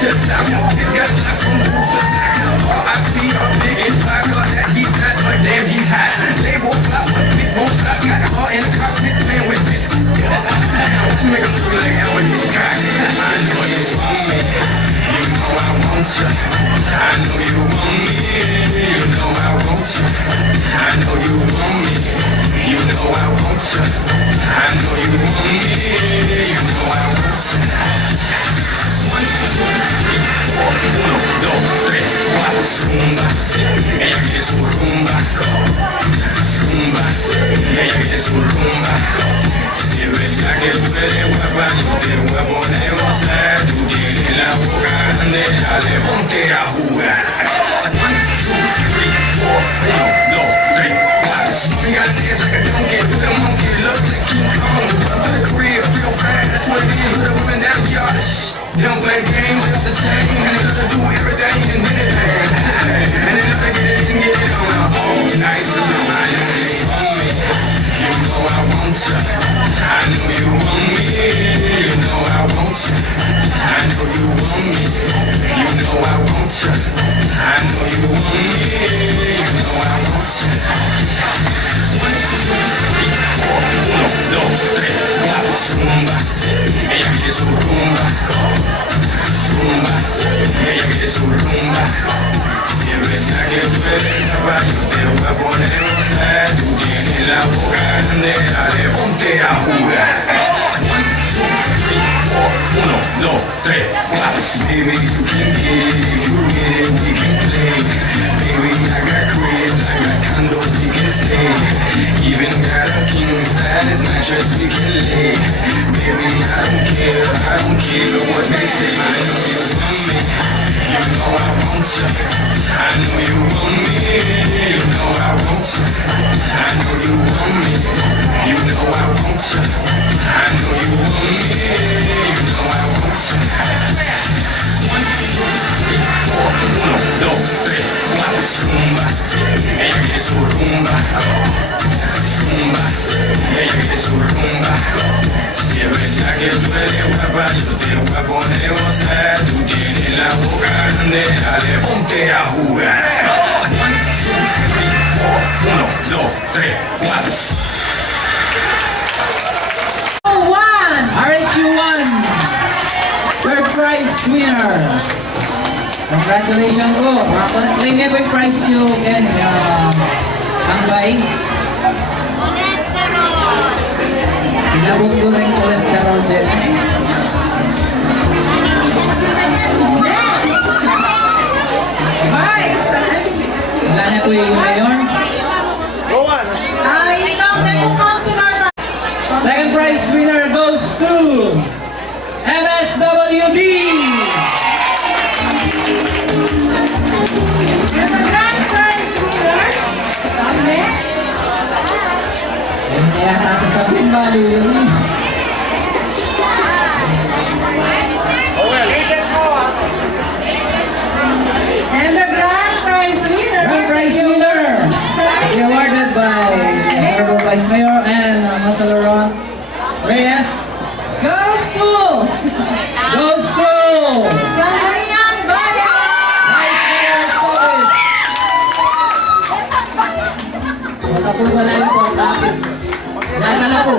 Just I'm got luck from roof to back. R.I.P. a big impact. That he's not, but damn he's hot. Label flop, but big won't stop. Got heart in the cockpit playing with this. What you make him feel like that with his cock? I know you want me. You know I want you. I know you want me. You know I want you. I know you want me. You know I want you. I know you want me. You know I want you. 1, 2, 3, 4, 1, 2, 3, 4. Zumba, ella quiere su rumba. Zumba, ella quiere su rumba. Si es verdad que tú eres guapa, yo te voy a poner a gozar. Tú tienes la boca grande, dale, ponte a jugar. 1, 2, 3, 4, 1, 2, 3, 4. Mommy got dance like a donkey, do the monkey, look like King Kong. Run to the crib real fast, that's what it is. The women down the yard, they don't play games, they off the chain, and they love to do everything and anything. And they love to get it on all night. I know you want me, you know I want you. I know you want me, you know I want you. I know you want me, you know I want you. I know you want me, you know I want you. 1, 2, 3, 4, 1, 2, 3, 4. Zumba, ella quiere su rumba. Zumba, ella quiere su rumba. Si es verdad que tú eres capaz, yo te voy a poner a gozar. Tú tienes la boca grande, dale, ponte a jugar. 1, 2, 3, 4, 1, 2, 3, 4. Baby, you can get it, if you get it, we can play. Baby, I got cribs, I got condos, we can stay. Even got a king size mattress we can lay. Baby, I don't care what they say. I know you want me, you know I want you. I know you want me, you know I want you. I know you want me, you know I want you. I know you want me, you know I want you. 1, 2, 3, 4, 1, 2, 3, 4. Zumba, ella quiere su rumba. Zumba, ella quiere su rumba. Si es verdad que tú eres guapa, yo te voy a poner a gozar. Tú tienes la boca grande, dale, ponte a jugar. 1, 2, 3, 4, 1, 2, 3, 4. Alright, you won! Third prize winner! Congratulations po! Claim every prize you can ang prize. Sinabog ko rin cholesterol din. Wala na po yung mayor. Second prize winner goes to MSWD! And the grand prize winner, up next. Yan na yata sa sabihin balo yun. And the grand prize winner. Grand prize winner! Be awarded by Honorable Vice Mayor and Masalaron Reyes. Goes to Goes to Sanarian Bayan. Vice Mayor Service. Wala po wala yung po. Nasa na po.